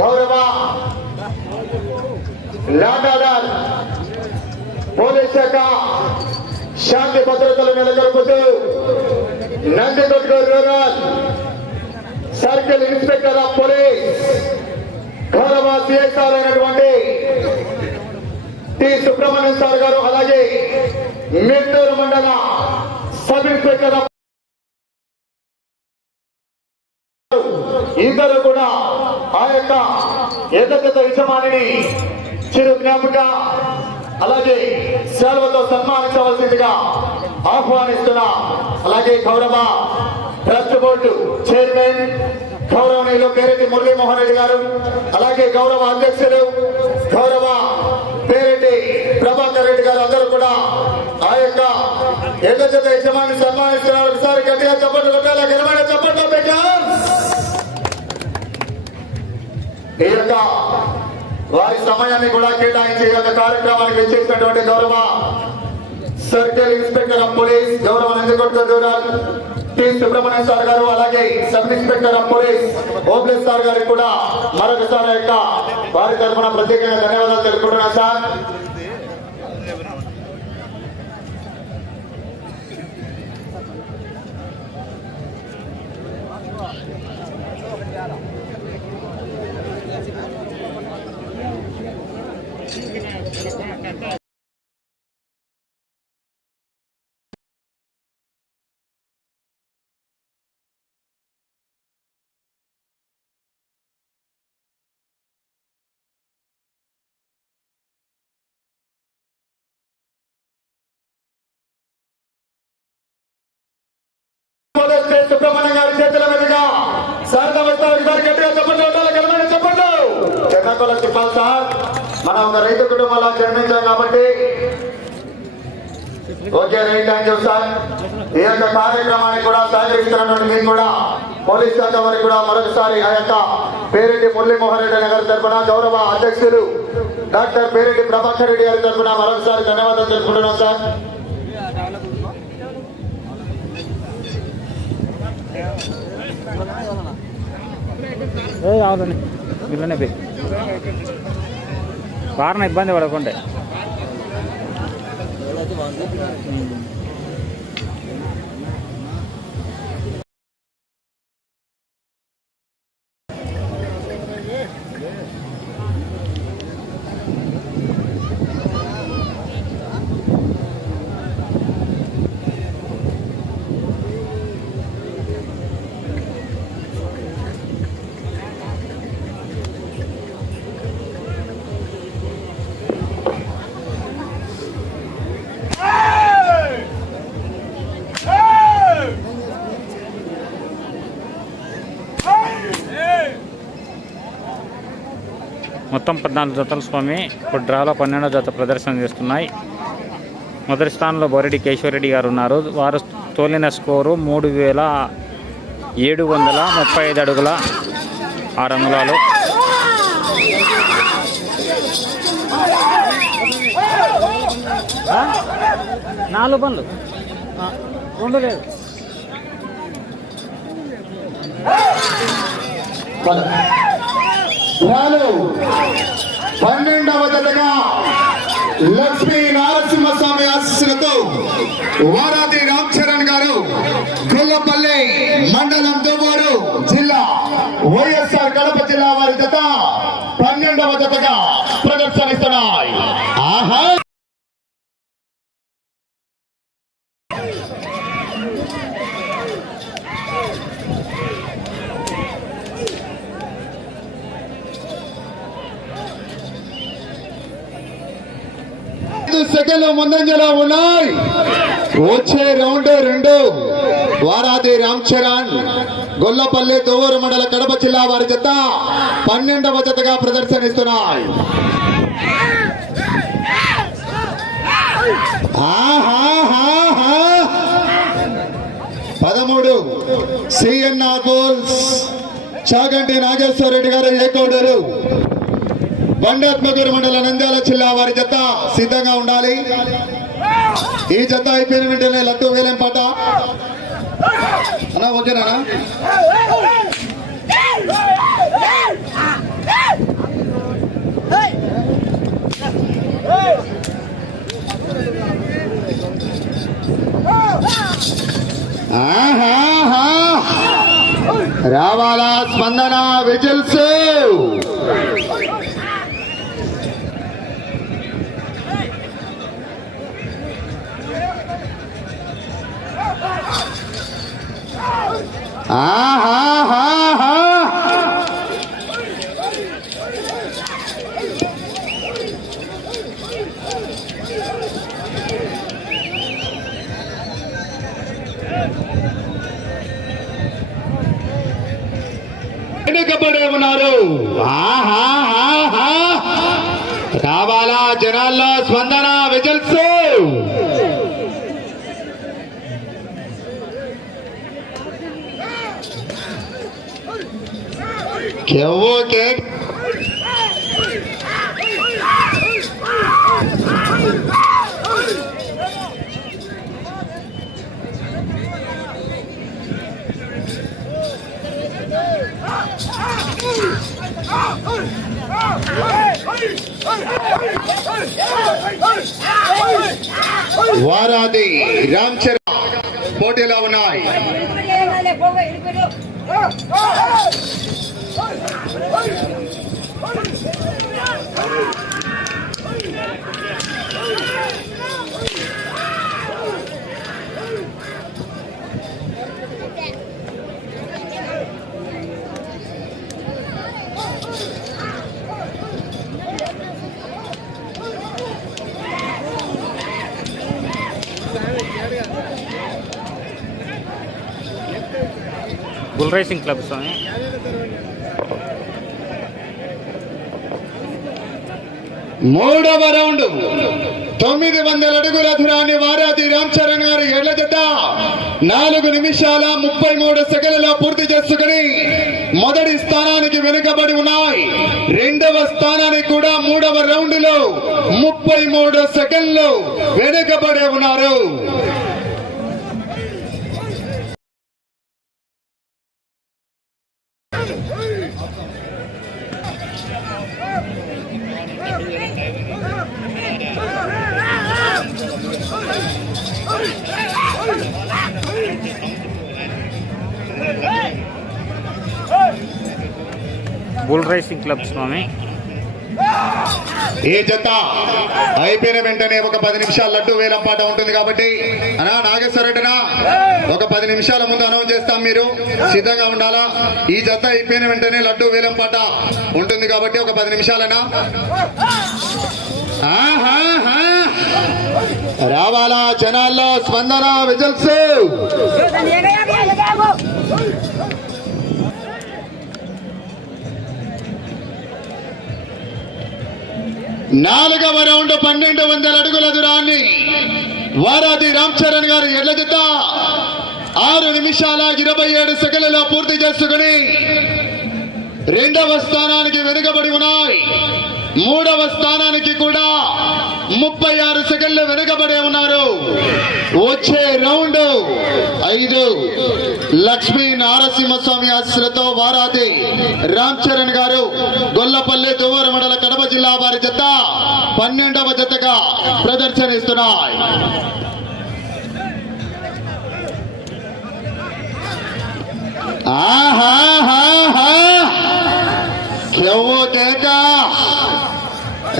గౌరవ land order police శాఖ శాంతి భద్రతలు నెలకొల్పుతూ Nandikotkur circle inspector of police గౌరవ సిఎస్ఆర్ అయినటువంటి టి సుబ్రహ్మణ్యం సార్ గారు అలాగే మెట్టూరు మండల సబ్ ఇన్స్పెక్టర్ ఇద్దరు ఆ యొక్క ఏకగత యజమానిని చిరు జ్ఞాపిక అలాగే సేవలతో సన్మానించవలసిందిగా ఆహ్వానిస్తున్నా అలాగే గౌరవ ట్రస్ట్ బోర్డు చైర్మన్ గౌరవనీయులు పేరెడ్డి మురళీమోహన్ రెడ్డి గారు అలాగే గౌరవ అధ్యక్షులు గౌరవ పేరెడ్డి ప్రభాకర్ రెడ్డి గారు అందరూ కూడా ఆ యొక్క ఏకజత యజమాని సన్మానిస్తున్నారు. ఒకసారి గట్టిగా చప్పట్లు కొట్టాలి? ఘనమైన చప్పట్లు పెట్టారు ఈ యొక్క వారి సమయాన్ని కూడా కేటాయించి ఈ యొక్క కార్యక్రమానికి వచ్చేసినటువంటి గౌరవ సర్కిల్ ఇన్స్పెక్టర్ ఆఫ్ పోలీస్ గౌరవ Nandikotkur rural T. Subrahmanyam sir గారు అలాగే sub inspector of police Obles sir గారికి కూడా మరొకసారి యొక్క వారి తరఫున ప్రత్యేకంగా ధన్యవాదాలు తెలుపుకుంటున్నాను సార్. సుబ్రహ్మణ్యం గారి చేతుల మీదుగా శారదా వస్తారు ఒకసారి గట్టిగా చెప్పండి ఉండాలి చెప్పండి చెన్నకోల చెప్పాలి సార్ మనం ఒక రైతు కుటుంబంలో జన్మించాం కాబట్టి okay right thank you sir. ఈ యొక్క కార్యక్రమానికి కూడా సహకరిస్తున్నటువంటి మీకు కూడా పోలీస్ శాఖ వారికి కూడా మరొకసారి ఆ యొక్క పేరెడ్డి మురళీమోహన్ రెడ్డి గారి తరఫున గౌరవ అధ్యక్షులు డాక్టర్ పేరెడ్డి ప్రభాకర్ రెడ్డి గారి తరఫున మరొకసారి ధన్యవాదాలు తెలుపుకుంటున్నాం సార్. ఏ కావాలని వీళ్ళనే పోయి వారణ ఇబ్బంది పడకుంటే మొత్తం పద్నాలుగు జతల స్వామి. ఇప్పుడు డ్రాలో పన్నెండో జత ప్రదర్శన చేస్తున్నాయి. మొదటి స్థానంలో బొరెడ్డి కేశవరెడ్డి గారు ఉన్నారు. వారు తోలిన స్కోరు మూడు వేల ఏడు వందల ముప్పై ఐదు అడుగుల ఆరు అంగుళాలు. నాలుగు పనులు రెండు లేదు రాలు పన్నెండవ జతగా లక్ష్మీ నారసింహస్వామి ఆశీస్సులతో వారాది రామ్ చరణ్ గారు గొల్లపల్లి మండలం దువ్వాడు జిల్లా వైఎస్ఆర్ కడప జిల్లా వారి జత పన్నెండవ జతగా ప్రదర్శనిస్తున్నాయి ఆహా ఐదు సెకండ్లు ముందంజలో ఉన్నాయి. వచ్చే రౌండ్ రెండు. వారాది రామ్ చరణ్ గొల్లపల్లి దువ్వూరు మండల కడప జిల్లా వారి జత పన్నెండవ జతగా ప్రదర్శనిస్తున్నాయి. పదమూడు. CNR bulls. చాగంటి నాగేశ్వర రెడ్డి గారు ఏకౌడరు. బండాత్మకూరు మండల నంద్యాల జిల్లా వారి జత సిద్ధంగా ఉండాలి. ఈ జత అయిపోయిన వెంటనే లడ్డు వేలేం పాట. అన్నా ఓకేనా రావాలా స్పందన విజిల్స్. కెవ్వో కేక్ వారాది రామ్ చరణ్ పోటీలో ఉన్నాయి போங்க இருக்கு బుల్ రేసింగ్ క్లబ్ స్వామి. మూడవ రౌండ్. తొమ్మిది వందల అడుగుల దూరాన్ని వారాది రామ్ చరణ్ గారు ఎడ్ల జత. నాలుగు నిమిషాల ముప్పై మూడు సెకండ్లలో పూర్తి చేసుకుని మొదటి స్థానానికి వెనుకబడి ఉన్నాయి. రెండవ స్థానానికి కూడా మూడవ రౌండ్లో ముప్పై మూడు సెకండ్లు వెనుకబడి ఉన్నారు. బుల్ రైసింగ్ క్లబ్ స్వామి. ఈ జత? అయిపోయిన వెంటనే ఒక పది నిమిషాలు లడ్డు వేలం పాట ఉంటుంది కాబట్టి. అనా నాగేశ్వరరెడ్డినా ఒక పది నిమిషాల ముందు అనౌన్స్ చేస్తాం మీరు. సిద్ధంగా ఉండాలా? ఈ జత అయిపోయిన వెంటనే లడ్డు వేలం పాట ఉంటుంది కాబట్టి ఒక పది నిమిషాలనా రావాలా జనాల్లో స్పందన విజల్స్ నాలుగవ రౌండ్ పన్నెండు వందల అడుగుల దూరాన్ని వారాది రామ్ చరణ్ గారు ఎడ్ల ఆరు నిమిషాల ఇరవై ఏడు సెకండ్లలో పూర్తి చేసుకుని రెండవ స్థానానికి వెనుకబడి ఉన్నాయి. మూడవ స్థానానికి కూడా ముప్పై ఆరు సెకండ్లు వెనుకబడి ఉన్నారు. వచ్చే ఐదు. లక్ష్మీ నారసింహస్వామి ఆశీస్సులతో వారాది రామ్ చరణ్ గారు గొల్లపల్లి దువ్వర మండల కడప జిల్లా వారి జత పన్నెండవ జతగా ప్రదర్శనిస్తున్నాయి. ఆహాహాహా. కెవ్వు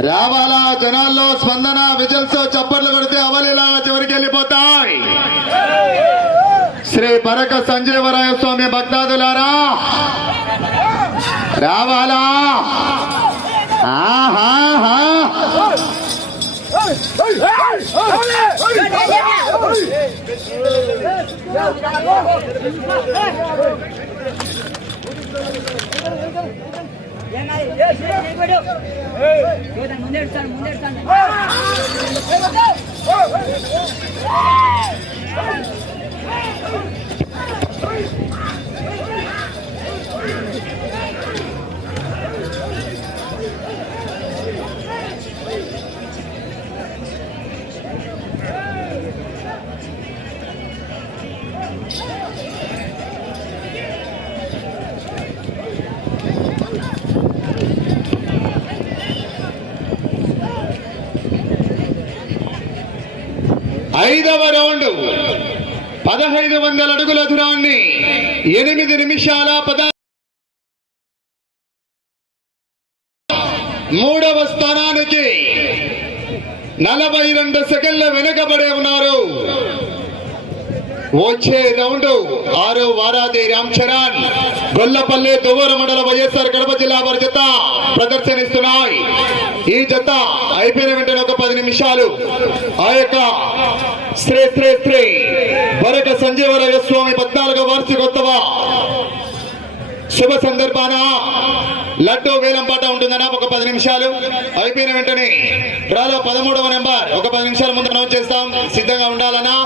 రావాలా జనాల్లో స్పందన విజల్స్ చప్పట్లు కొడితే అవలీలా చివరికి వెళ్ళిపోతాయి. శ్రీ పరక సంజీవరాయ స్వామి భక్తాదులారా. రావాలా? ఆహాహా. ముందెడతాను ముందెడతాను ఐదవ రౌండ్. పదహైదు వందల అడుగుల దూరాన్ని ఎనిమిది నిమిషాల పద మూడవ స్థానానికి నలభై రెండు సెకండ్ల వెనుకబడి ఉన్నారు. వచ్చే రౌండ్ ఆరు వారాది రామ్ చరణ్ గొల్లపల్లి దువ్వర మండల వైఎస్ఆర్ కడప జిల్లా వారి జత ప్రదర్శనిస్తున్నాయి. ఈ జత అయిపోయిన వెంటనే ఒక పది నిమిషాలు ఆ యొక్క శ్రీ శ్రీ శ్రీ వరక సంజీవరాయ స్వామి పద్నాలుగో వార్షికోత్సవ శుభ సందర్భాన లడ్డు వేలం పాట ఉంటుందన్న ఒక పది నిమిషాలు. అయిపోయిన వెంటనే డ్రాలో పదమూడవ నెంబర్ ఒక పది నిమిషాల ముందు అనౌన్స్ చేస్తాం. సిద్ధంగా ఉండాలన్నా.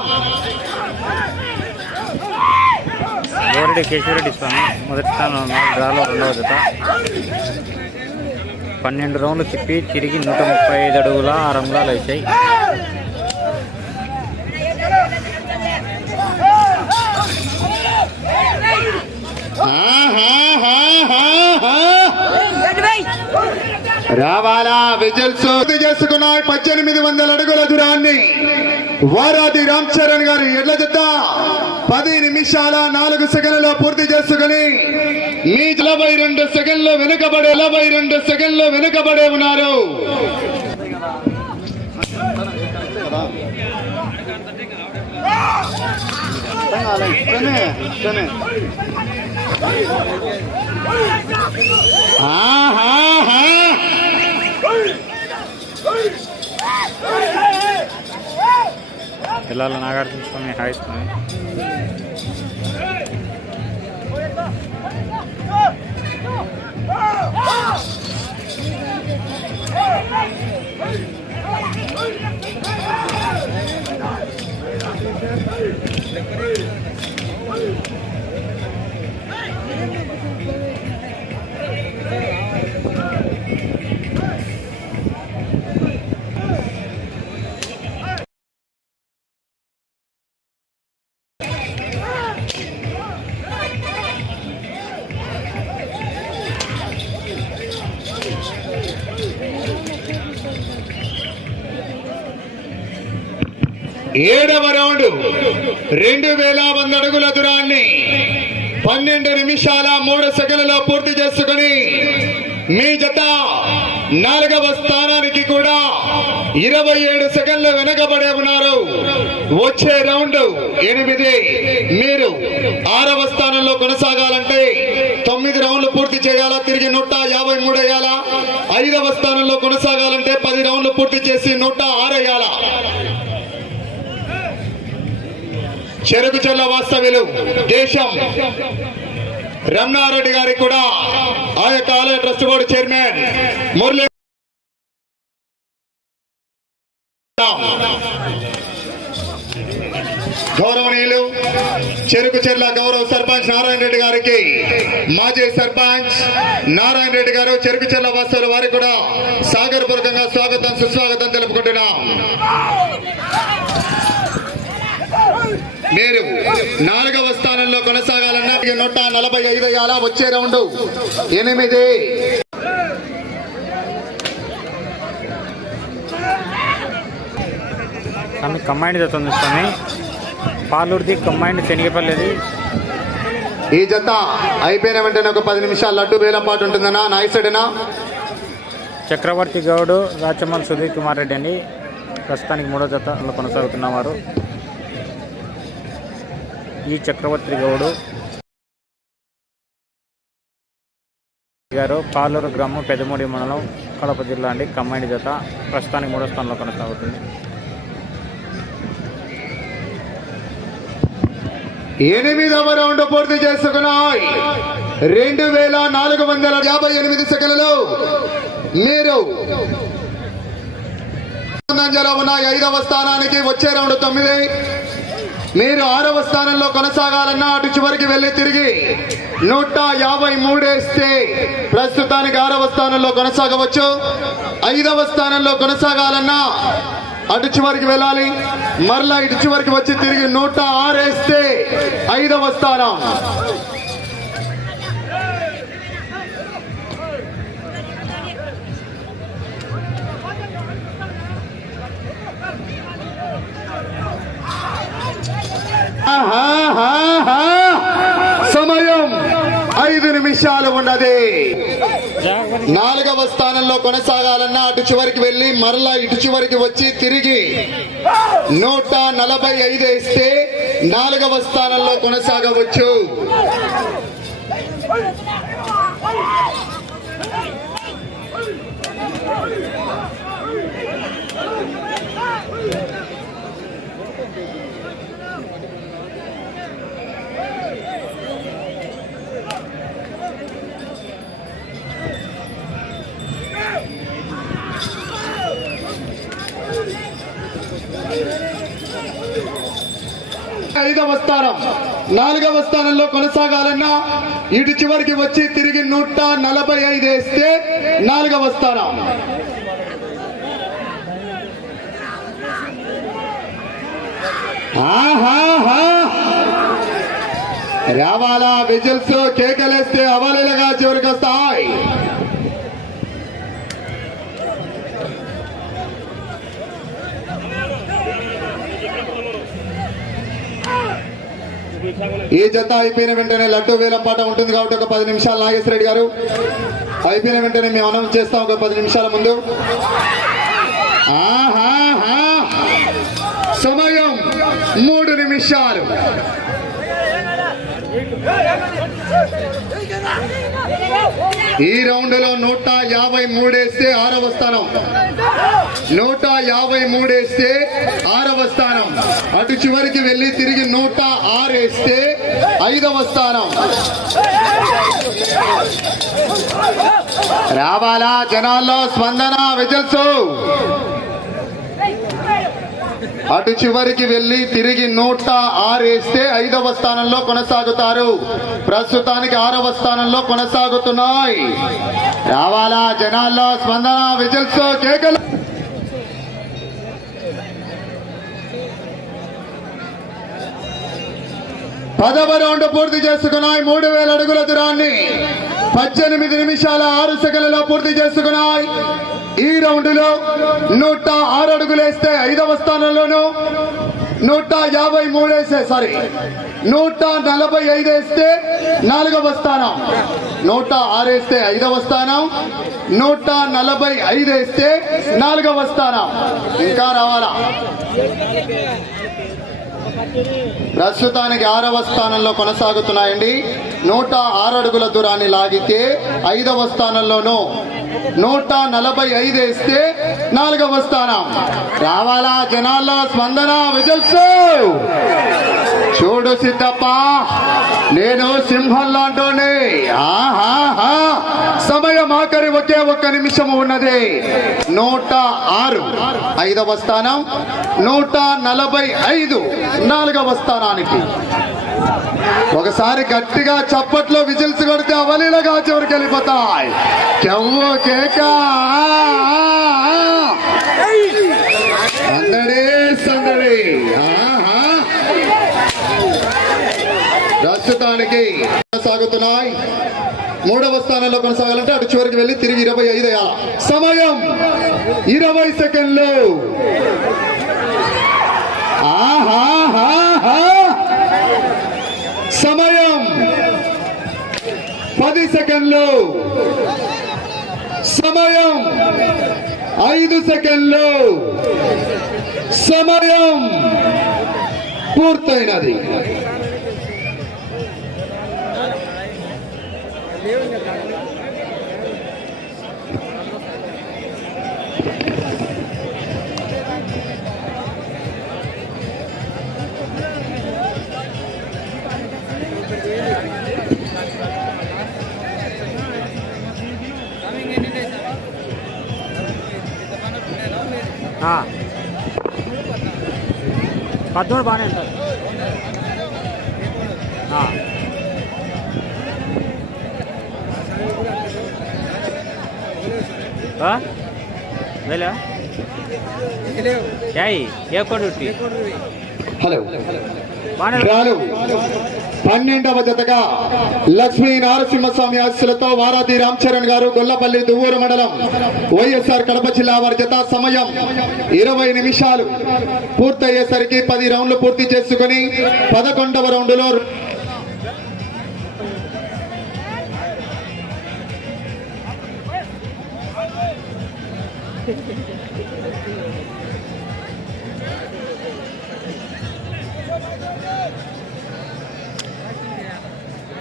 గోరెడ్డి కేశవరెడ్డి స్వామి. మొదటి స్థానంలో డ్రాలో రెండవ జత. పన్నెండు రౌండ్లు తిప్పి తిరిగి నూట ముప్పై ఐదు అడుగుల ఆరు అంగుళాలు వచ్చాయి. రావాలా విజల్స్? పూర్తి చేసుకున్నాయి పద్దెనిమిది వందల అడుగుల దూరాన్ని. వారాది రామ్ చరణ్ గారి ఎడ్ల జత పది నిమిషాల నాలుగు సెకండ్లలో పూర్తి చేసుకుని మీ నలభై రెండు సెకండ్లు వెనుకబడే నలభై రెండు సెకండ్లు వెనుకబడే ఉన్నారు. ఆహా. పిల్లలు నాగార్జున స్వామి హాయ్ స్వామి ఏడవ రౌండ్. రెండు వేల వంద అడుగుల దూరాన్ని పన్నెండు నిమిషాల మూడు సెకండ్లలో పూర్తి చేసుకుని మీ జత నాలుగవ స్థానానికి కూడా ఇరవై ఏడు సెకండ్లు వెనకబడే ఉన్నారు. వచ్చే రౌండ్ ఎనిమిది. మీరు ఆరవ స్థానంలో కొనసాగాలంటే తొమ్మిది రౌండ్లు పూర్తి చేయాలా? తిరిగి నూట యాభై మూడు వేయాలా? ఐదవ స్థానంలో కొనసాగాలంటే పది రౌండ్లు పూర్తి చేసి నూట ఆరు వేయాలా? చెరుకు చెల్ల వాస్తవ్యులు దేశం. రమణారెడ్డి గారికి కూడా ఆ యొక్క ఆలయ ట్రస్ట్ బోర్డు చైర్మన్. మురళీ గౌరవనీయులు చెరుకు చెర్ల గౌరవ సర్పంచ్ నారాయణ రెడ్డి గారికి మాజీ సర్పంచ్ నారాయణ రెడ్డి గారు చెరుకు చెర్ల వాస్తవుల వారికి కూడా సాగరపూర్వకంగా స్వాగతం సుస్వాగతం తెలుపుకుంటున్నాం. మీరు నాలుగవ స్థానంలో కొనసాగాలన్నా నూట నలభై ఐదు అలా వచ్చే రౌండ్. ఎనిమిది. స్వామి కంబైండ్ జత ఉంది స్వామి. పాలూరుది కంబైండ్ శనగపల్లిది. ఈ జత అయిపోయిన వెంటనే ఒక పది నిమిషాలు లడ్డు వేలం పాటు ఉంటుందన్నా నాయసడేనా? చక్రవర్తి గౌడు రాచమల్ సుధీర్ కుమార్ రెడ్డి అండి. ప్రస్తుతానికి మూడో జతలో కొనసాగుతున్నవారు ఈ చక్రవర్తి గౌడు గారు పాలూరు గ్రామం పెదమూడి మండలం కడప జిల్లా అండి. కమ్మైండ్ జత. ప్రస్తుతానికి మూడో స్థానంలో కొనసాగుతుంది. ఎనిమిదవ రౌండ్ పూర్తి చేసుకున్నాయి. రెండు వేల నాలుగు వందల యాభై ఎనిమిది సెకండ్లు. మీరు ముందంజలో ఉన్నాయి ఐదవ స్థానానికి వచ్చే రౌండ్ తొమ్మిది. మీరు ఆరవ స్థానంలో కొనసాగాలన్నా అటు చివరికి వెళ్ళి తిరిగి నూట యాభై మూడేస్తే ప్రస్తుతానికి ఆరవ స్థానంలో కొనసాగవచ్చు. ఐదవ స్థానంలో కొనసాగాలన్నా అటు చివరికి వెళ్ళాలి. మరలా ఇటు చివరికి వచ్చి తిరిగి నూట ఆరేస్తే ఐదవ స్థానం. సమయం ఐదు నిమిషాలు ఉన్నది. నాలుగవ స్థానంలో కొనసాగాలన్నా అటు చివరికి వెళ్ళి మరలా ఇటు చివరికి వచ్చి తిరిగి నూట నలభై ఐదు వేస్తే నాలుగవ స్థానంలో కొనసాగవచ్చు. ఐదవ స్థానం. నాలుగవ స్థానంలో కొనసాగాలన్నా ఇటు చివరికి వచ్చి తిరిగి నూట నలభై ఐదు వేస్తే నాలుగవ స్థానం. రావాలా విజిల్స్ కేకలేస్తే అవలీలగా చివరికి వస్తాయి. ఈ జత అయిపోయిన వెంటనే లడ్డు వేలంపాట ఉంటుంది కాబట్టి ఒక పది నిమిషాలు నాగేశ్వర రెడ్డి గారు అయిపోయిన వెంటనే మేము అనౌన్స్ చేస్తాం ఒక పది నిమిషాల ముందు ఆహాహా. సమయం మూడు నిమిషాలు ఈ రౌండ్లో నూట యాభై మూడేస్తే ఆరవ స్థానం. నూట యాభై మూడేస్తే ఆరవ స్థానం. అటు చివరికి వెళ్ళి తిరిగి నూట ఆరేస్తే ఐదవ స్థానం. రావాలా జనాల్లో స్పందన విజల్సు? అటు చివరికి వెళ్ళి తిరిగి నూట ఆరేస్తే ఐదవ స్థానంలో కొనసాగుతారు. ప్రస్తుతానికి ఆరవ స్థానంలో కొనసాగుతున్నాయి. రావాలా జనాల్లో స్పందన విజిల్స్ కేకలు. పదవ రౌండ్ పూర్తి చేసుకున్నాయి. మూడు వేల అడుగుల దూరాన్ని. పద్దెనిమిది నిమిషాల ఆరు సెకండ్లలో పూర్తి చేసుకున్నాయి. ఈ రౌండ్లో నూట ఆరు అడుగులేస్తే ఐదవ స్థానంలోను నూట యాభై మూడేసే సారీ నూట నలభై ఐదు వేస్తే నాలుగవ స్థానం. నూట ఆరేస్తే ఐదవ స్థానం నూట నలభై ఐదు వేస్తే నాలుగవ స్థానం. ఇంకా రావాలా? ప్రస్తుతానికి ఆరవ స్థానంలో కొనసాగుతున్నాయండి. నూట ఆరు అడుగుల దూరాన్ని లాగితే ఐదవ స్థానంలోనూ నూట నలభై ఐదు వేస్తే నాలుగవ స్థానం. రావాలా జనాల్లో స్పందన విజల్స్ చూడు సిద్ధప్ప నేను సింహం లాంటోనే. సమయం ఆఖరి ఒకే ఒక్క నిమిషం ఉన్నది. నూట ఆరు ఐదవ స్థానం. నూట నలభై ఐదు నాలుగవ స్థానానికి. ఒకసారి గట్టిగా చప్పట్లో విజిల్స్ కొడితే అవలీలగా చివరికి వెళ్ళిపోతాయి? చెవ్వు సందడి సందడి ఆహా ప్రస్తుతానికి కొనసాగుతున్నాయి. మూడవ స్థానంలో కొనసాగాలంటే అటు చివరికి వెళ్ళి తిరిగి ఇరవై ఐదు సమయం. ఇరవై సెకండ్లు. సమయం. పది సెకండ్లు. సమయం. ఐదు సెకండ్లు. సమయం. పూర్తయినది. పద్మూడు బాగానే ఉంటుంది ఆ. ఆ? వెళ్ళా. యాయ్ ఏ హలో. పన్నెండవ జతగా లక్ష్మీ నారసింహస్వామి ఆశీస్సులతో వారాది రామ్ చరణ్ గారు గొల్లపల్లి దువ్వూరు మండలం వైఎస్ఆర్ కడప జిల్లా వారి జత సమయం ఇరవై నిమిషాలు. పూర్తయ్యేసరికి పది రౌండ్లు పూర్తి చేసుకుని పదకొండవ రౌండ్లో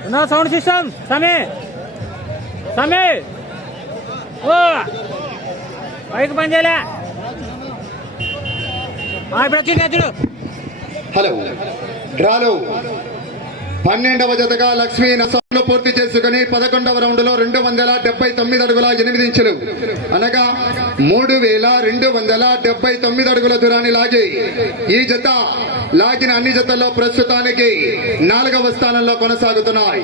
నా సౌండ్ సిస్టమ్ సమీ. సమీ. ఓ. పైకి పని చేయలే. ఇప్పుడు వచ్చింది చూడు. హలో. డ్రాలో. పన్నెండవ జతగా లక్ష్మీ పూర్తి చేసుకుని పదకొండవ రౌండ్లో రెండు వందల డెబ్బై తొమ్మిది అడుగుల ఎనిమిది ఇంచులు. అనగా మూడు వేల రెండు వందల డెబ్బై తొమ్మిది అడుగుల దూరాన్ని లాగి ఈ జత లాగిన అన్ని జతల్లో ప్రస్తుతానికి నాలుగవ స్థానంలో కొనసాగుతున్నాయి.